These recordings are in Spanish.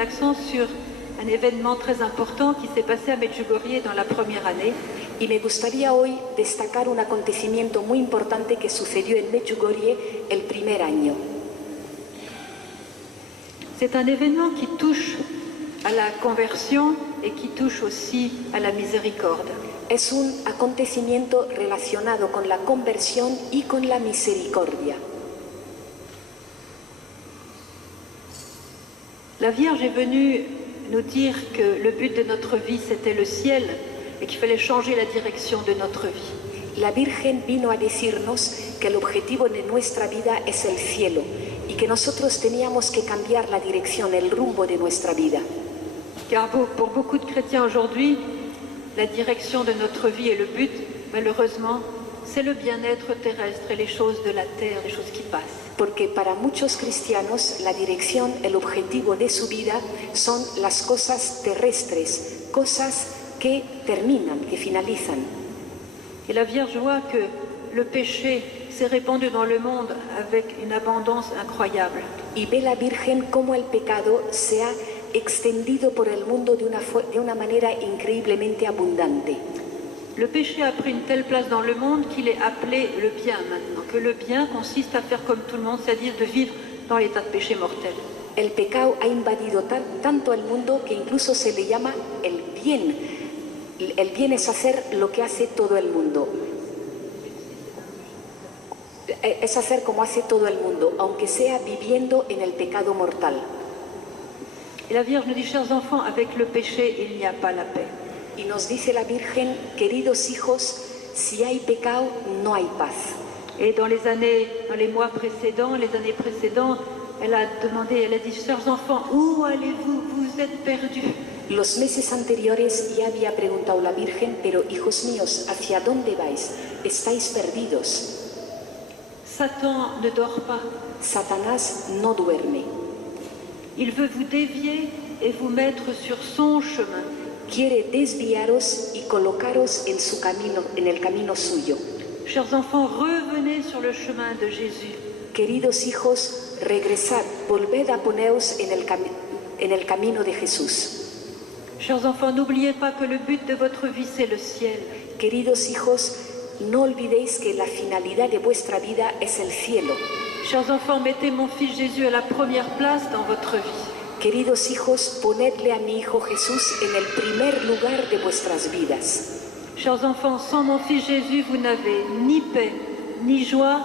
l'accent sur un événement très important qui s'est passé à Medjugorje dans la première année. Y me gustaría hoy destacar un acontecimiento muy importante que sucedió en Medjugorje el primer año. C'est un événement qui touche à la conversion et qui touche aussi à la miséricorde. Es un acontecimiento relacionado con la conversión y con la misericordia. La Vierge est venue nous dire que le but de notre vie c'était le ciel et qu'il fallait changer la direction de notre vie. La Virgen vino a decirnos que el objetivo de nuestra vida es el cielo y que nosotros teníamos que cambiar la dirección, el rumbo de nuestra vida. Car pour beaucoup de chrétiens aujourd'hui, la direction de notre vie et le but, malheureusement, c'est le bien-être terrestre et les choses de la terre, les choses qui passent. Porque para muchos cristianos la dirección, el objetivo de su vida son las cosas terrestres, cosas que terminan, que finalizan. Et la Vierge voit que le péché s'est répandu dans le monde avec une abondance incroyable. Y ve la Virgen cómo el pecado se ha extendido por el mundo de una manera increíblemente abundante. Le péché a pris une telle place dans le monde qu'il est appelé le bien maintenant, que le bien consiste à faire comme tout le monde, c'est-à-dire de vivre dans l'état de péché mortel. El pecado ha invadido tanto el mundo que incluso se le llama el bien. El bien es hacer lo que hace todo el mundo. Es hacer como hace todo el mundo, aunque sea viviendo en el pecado mortal. Et la Vierge nous dit, chers enfants, avec le péché, il n'y a pas la paix. Y nos dice la Virgen, queridos hijos, si hay pecado, no hay paz. Et dans les mois précédents, les années précédentes, elle a dit, chers enfants, où allez-vous? Vous êtes perdus. Los meses anteriores ya había preguntado la Virgen, pero hijos míos, ¿hacia dónde vais? Estáis perdidos. Satan ne dort pas. Satanás no duerme. Il veut vous dévier et vous mettre sur son chemin. Quiere desviaros y colocaros en su camino, en el camino suyo. Chers enfants, revenez sur le chemin de Jésus. Queridos hijos, regresad, volved a poneros en el camino de Jesús. Chers enfants, n'oubliez pas que le but de votre vie, c'est le ciel. Queridos hijos, no olvidéis que la finalidad de vuestra vida es el cielo. Chers enfants, mettez mon fils Jésus à la première place dans votre vie. Queridos hijos, ponedle a mi hijo Jesús en el primer lugar de vuestras vidas. Chers enfants, sans mon fils Jésus, vous n'avez ni paix, ni joie,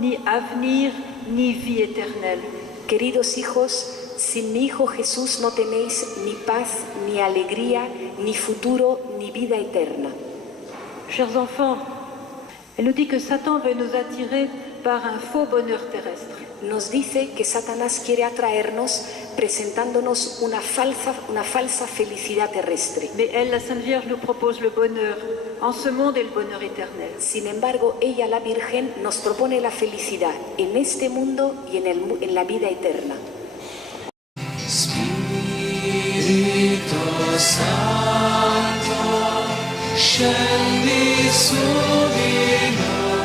ni avenir, ni vie éternelle. Queridos hijos, sin mi hijo Jesús no tenéis ni paz, ni alegría, ni futuro, ni vida eterna. Chers enfants, elle nous dit que Satan veut nous attirer par un faux bonheur terrestre. Nos dice que Satanás quiere atraernos presentándonos una falsa felicidad terrestre. Mais elle, la Sainte Vierge, nous propose le bonheur en ce monde et le bonheur éternel. Sin embargo, ella, la Virgen, nos propone la felicidad en este mundo y en la vida eterna. Spirito Santo, scendi su di noi.